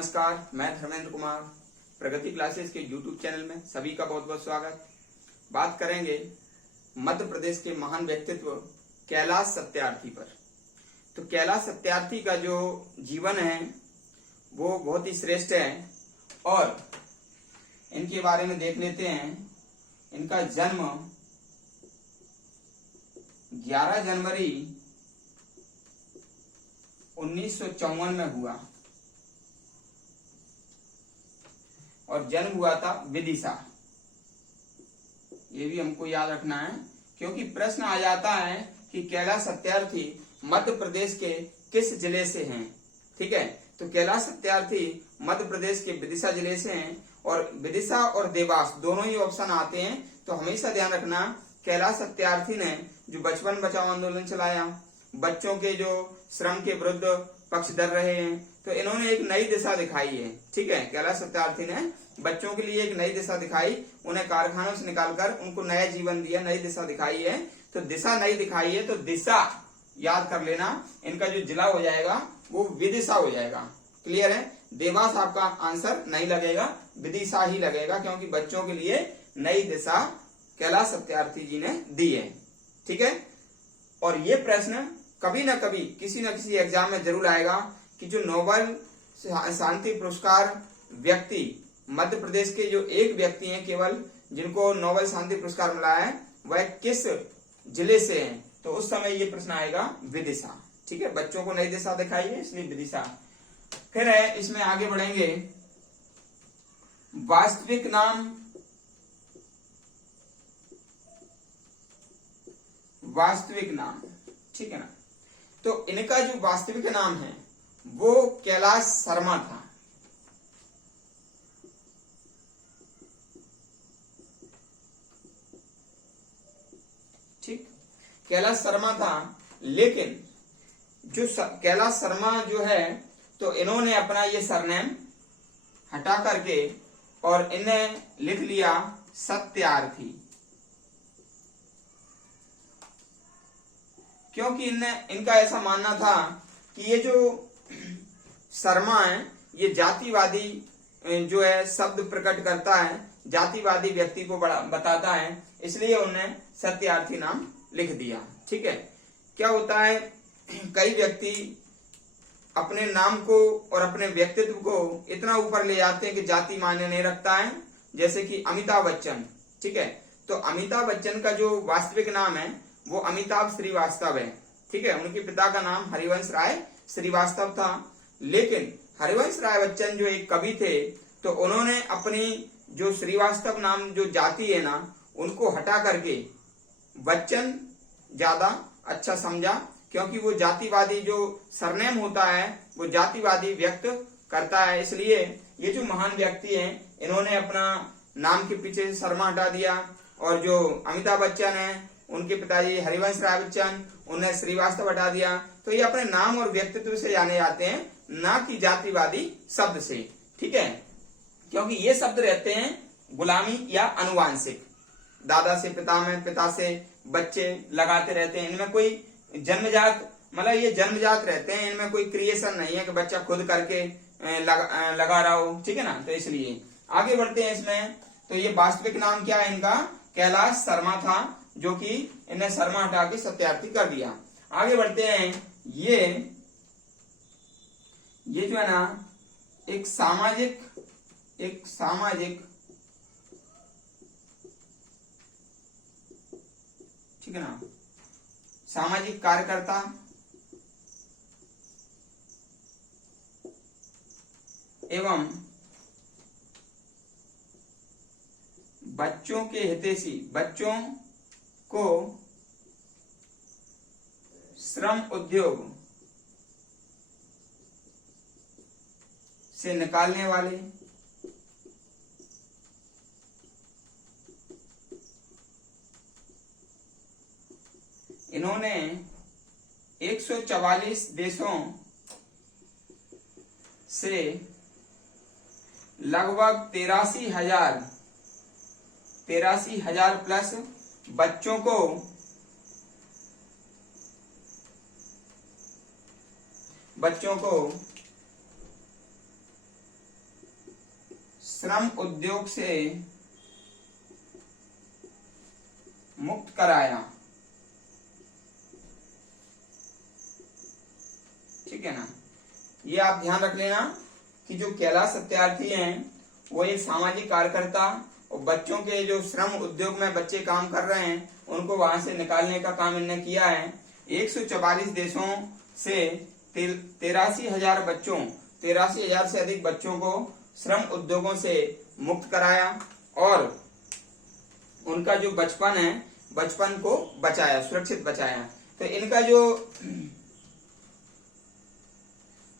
नमस्कार, मैं धर्मेंद्र कुमार। प्रगति क्लासेस के यूट्यूब चैनल में सभी का बहुत बहुत स्वागत। बात करेंगे मध्य प्रदेश के महान व्यक्तित्व कैलाश सत्यार्थी पर। तो कैलाश सत्यार्थी का जो जीवन है वो बहुत ही श्रेष्ठ है और इनके बारे में देख लेते हैं। इनका जन्म 11 जनवरी 1954 में हुआ और जन्म हुआ था विदिशा। ये भी हमको याद रखना है क्योंकि प्रश्न आ जाता है कि कैलाश सत्यार्थी मध्य प्रदेश के किस जिले से हैं। ठीक है, तो कैलाश सत्यार्थी मध्य प्रदेश के विदिशा जिले से हैं और विदिशा और देवास दोनों ही ऑप्शन आते हैं। तो हमेशा ध्यान रखना, कैलाश सत्यार्थी ने जो बचपन बचाओ आंदोलन चलाया, बच्चों के जो श्रम के विरुद्ध पक्षधर रहे हैं, तो इन्होंने एक नई दिशा दिखाई है। ठीक है, कैलाश सत्यार्थी ने बच्चों के लिए एक नई दिशा दिखाई, उन्हें कारखानों से निकालकर उनको नया जीवन दिया, नई दिशा दिखाई है। तो दिशा नई दिखाई है तो दिशा याद कर लेना। इनका जो जिला हो जाएगा वो विदिशा हो जाएगा। क्लियर है, देवास आपका आंसर नहीं लगेगा, विदिशा ही लगेगा क्योंकि बच्चों के लिए नई दिशा कैलाश सत्यार्थी जी ने दी है। ठीक है, और ये प्रश्न कभी ना कभी किसी न किसी एग्जाम में जरूर आएगा कि जो नोबेल शांति पुरस्कार व्यक्ति मध्य प्रदेश के जो एक व्यक्ति हैं केवल जिनको नोबेल शांति पुरस्कार मिला है वह किस जिले से हैं। तो उस समय ये प्रश्न आएगा विदिशा। ठीक है, बच्चों को नई दिशा दिखाई है इसलिए विदिशा। फिर है, इसमें आगे बढ़ेंगे, वास्तविक नाम। वास्तविक नाम, ठीक है ना। तो इनका जो वास्तविक नाम है वो कैलाश शर्मा था। ठीक, कैलाश शर्मा था, लेकिन जो कैलाश शर्मा जो है तो इन्होंने अपना ये सरनेम हटा करके और इन्हें लिख लिया सत्यार्थी, क्योंकि इनका ऐसा मानना था कि ये जो शर्मा है ये जातिवादी जो है शब्द प्रकट करता है, जातिवादी व्यक्ति को बताता है, इसलिए उन्हें सत्यार्थी नाम लिख दिया। ठीक है, क्या होता है, कई व्यक्ति अपने नाम को और अपने व्यक्तित्व को इतना ऊपर ले जाते हैं कि जाति मायने नहीं रखता है, जैसे कि अमिताभ बच्चन। ठीक है, तो अमिताभ बच्चन का जो वास्तविक नाम है वो अमिताभ श्रीवास्तव है। ठीक है, उनके पिता का नाम हरिवंश राय श्रीवास्तव था, लेकिन हरिवंश राय बच्चन जो एक कवि थे तो उन्होंने अपनी जो श्रीवास्तव नाम जो जाति है ना उनको हटा करके बच्चन ज्यादा अच्छा समझा, क्योंकि वो जातिवादी जो सरनेम होता है वो जातिवादी व्यक्त करता है। इसलिए ये जो महान व्यक्ति हैं इन्होंने अपना नाम के पीछे शर्मा हटा दिया और जो अमिताभ बच्चन है उनके पिताजी हरिवंश राय बच्चन उन्हें श्रीवास्तव हटा दिया। तो ये अपने नाम और व्यक्तित्व से जाने जाते हैं, ना कि जातिवादी शब्द से। ठीक है, क्योंकि ये शब्द रहते हैं गुलामी या अनुवांशिक, दादा से पिता में, पिता से बच्चे लगाते रहते हैं। इनमें कोई जन्मजात मतलब ये जन्मजात रहते हैं, इनमें कोई क्रिएशन नहीं है कि बच्चा खुद करके लगा रहा हो। ठीक है ना, तो इसलिए आगे बढ़ते हैं इसमें। तो ये वास्तविक नाम क्या है इनका, कैलाश शर्मा था, जो कि इन्हें शर्मा हटा के सत्यार्थी कर दिया। आगे बढ़ते हैं, ये जो है ना एक सामाजिक ठीक है ना, सामाजिक कार्यकर्ता एवं बच्चों के हितैषी, बच्चों को श्रम उद्योग से निकालने वाले, इन्होंने 144 देशों से लगभग 83,000 प्लस बच्चों को श्रम उद्योग से मुक्त कराया। ठीक है ना, ये आप ध्यान रख लेना कि जो कैलाश सत्यार्थी हैं वो एक सामाजिक कार्यकर्ता और बच्चों के जो श्रम उद्योग में बच्चे काम कर रहे हैं उनको वहां से निकालने का काम इन्होंने किया है। 144 देशों से 83,000 बच्चों 83,000 से अधिक बच्चों को श्रम उद्योगों से मुक्त कराया और उनका जो बचपन है बचपन को बचाया, सुरक्षित बचाया। तो इनका जो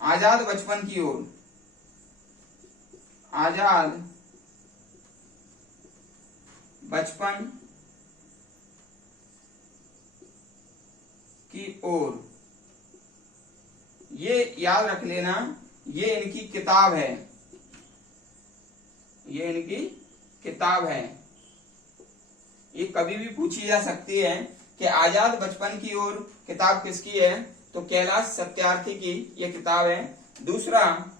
आजाद बचपन की ओर, आजाद बचपन की ओर, ये याद रख लेना, ये इनकी किताब है, ये इनकी किताब है। ये कभी भी पूछी जा सकती है कि आजाद बचपन की ओर किताब किसकी है, तो कैलाश सत्यार्थी की ये किताब है। दूसरा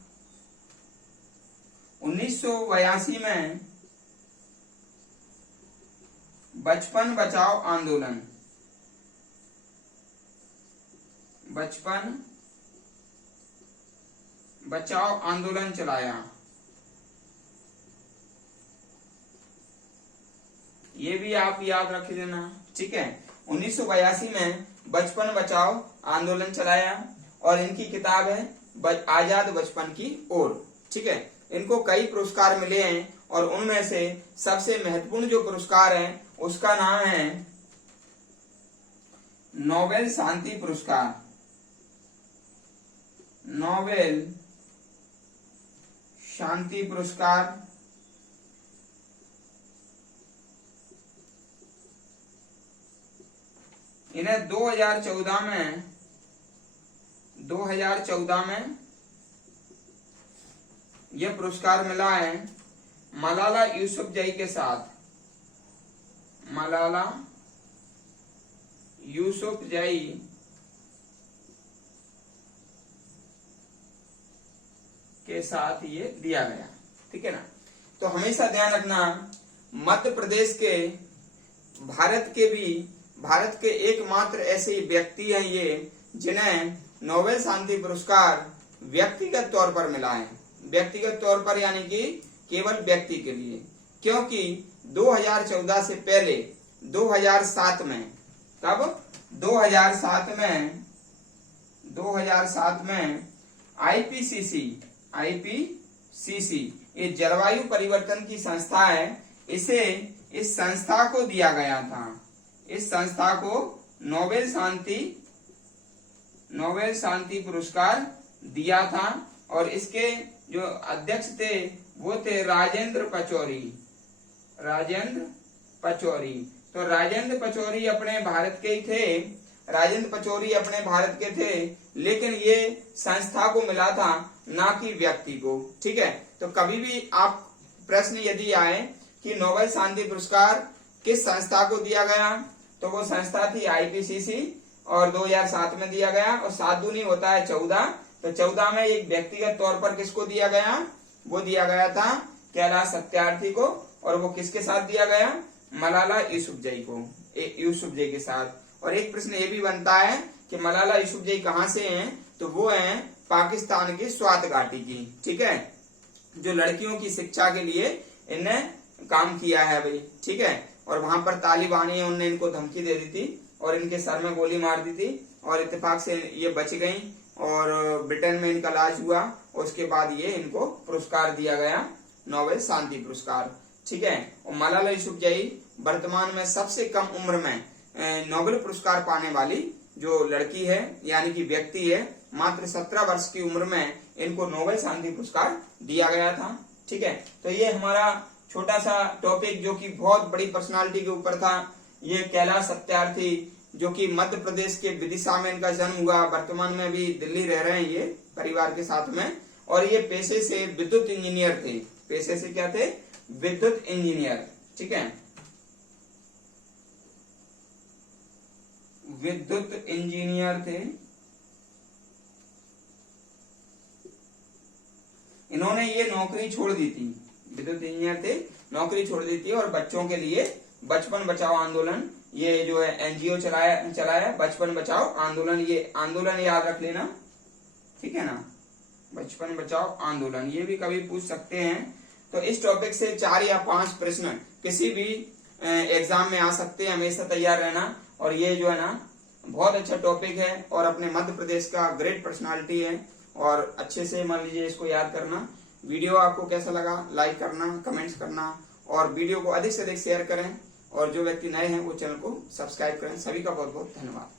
1982 में बचपन बचाओ आंदोलन, बचपन बचाओ आंदोलन चलाया। ये भी आप याद रख लेना। ठीक है, 1982 में बचपन बचाओ आंदोलन चलाया और इनकी किताब है आजाद बचपन की ओर। ठीक है, इनको कई पुरस्कार मिले हैं और उनमें से सबसे महत्वपूर्ण जो पुरस्कार है उसका नाम है नोबेल शांति पुरस्कार, नोबेल शांति पुरस्कार। इन्हें 2014 में यह पुरस्कार मिला है मलाला यूसुफजई के साथ, मलाला यूसुफजई के साथ ये दिया गया। ठीक है ना, तो हमेशा ध्यान रखना मध्य प्रदेश के भारत के एकमात्र ऐसे व्यक्ति हैं ये जिन्हें नोबेल शांति पुरस्कार व्यक्तिगत तौर पर मिला है, व्यक्तिगत तौर पर यानी कि केवल व्यक्ति के लिए। क्योंकि 2014 से पहले 2007 में, कब 2007 में आईपीसीसी ये जलवायु परिवर्तन की संस्था है, इस संस्था को दिया गया था, इस संस्था को नोबेल शांति पुरस्कार दिया था और इसके जो अध्यक्ष थे वो थे राजेंद्र पचौरी। तो राजेंद्र पचौरी अपने भारत के ही थे, राजेंद्र पचौरी अपने भारत के थे, लेकिन ये संस्था को मिला था ना कि व्यक्ति को। ठीक है, तो कभी भी आप प्रश्न यदि आए कि नोबेल शांति पुरस्कार किस संस्था को दिया गया, तो वो संस्था थी आईपीसीसी और 2007 में दिया गया और 7 दूनी होता है 14, तो 14 में एक व्यक्तिगत तौर पर किसको दिया गया, वो दिया गया था कैलाश सत्यार्थी को। और वो किसके साथ दिया गया, मलाला यूसुफजई के साथ। और एक प्रश्न ये भी बनता है कि मलाला यूसुफजई कहाँ से हैं, तो वो हैं पाकिस्तान की स्वात घाटी की। ठीक है, जो लड़कियों की शिक्षा के लिए इनने काम किया है भाई। ठीक है, और वहां पर तालिबानी उनने इनको धमकी दे दी थी और इनके सर में गोली मार दी थी और इत्तेफाक से ये बच गई और ब्रिटेन में इनका इलाज हुआ और उसके बाद ये इनको पुरस्कार दिया गया, नोबेल शांति पुरस्कार। ठीक है, और मलाला यूसुफजई वर्तमान में सबसे कम उम्र में नोबेल पुरस्कार पाने वाली जो लड़की है यानी कि व्यक्ति है। मात्र 17 वर्ष की उम्र में इनको नोबेल शांति पुरस्कार दिया गया था। ठीक है, तो ये हमारा छोटा सा टॉपिक जो कि बहुत बड़ी पर्सनालिटी के ऊपर था, ये कैलाश सत्यार्थी जो कि मध्य प्रदेश के विदिशा में इनका जन्म हुआ, वर्तमान में भी दिल्ली रह रहे हैं ये परिवार के साथ में। और ये पेशे से विद्युत इंजीनियर थे, पेशे से क्या थे, विद्युत इंजीनियर। ठीक है, विद्युत इंजीनियर थे। इन्होंने ये नौकरी छोड़ दी थी, विद्युत इंजीनियर थे, नौकरी छोड़ दी थी और बच्चों के लिए बचपन बचाओ आंदोलन, ये जो है एनजीओ चलाया बचपन बचाओ आंदोलन। ये आंदोलन याद रख लेना, ठीक है ना, बचपन बचाओ आंदोलन, ये भी कभी पूछ सकते हैं। तो इस टॉपिक से 4 या 5 प्रश्न किसी भी एग्जाम में आ सकते हैं, हमेशा तैयार रहना। और ये जो है ना बहुत अच्छा टॉपिक है और अपने मध्य प्रदेश का ग्रेट पर्सनालिटी है, और अच्छे से मान लीजिए इसको याद करना। वीडियो आपको कैसा लगा लाइक करना, कमेंट्स करना, और वीडियो को अधिक से अधिक शेयर करें, और जो व्यक्ति नए हैं वो चैनल को सब्सक्राइब करें। सभी का बहुत बहुत धन्यवाद।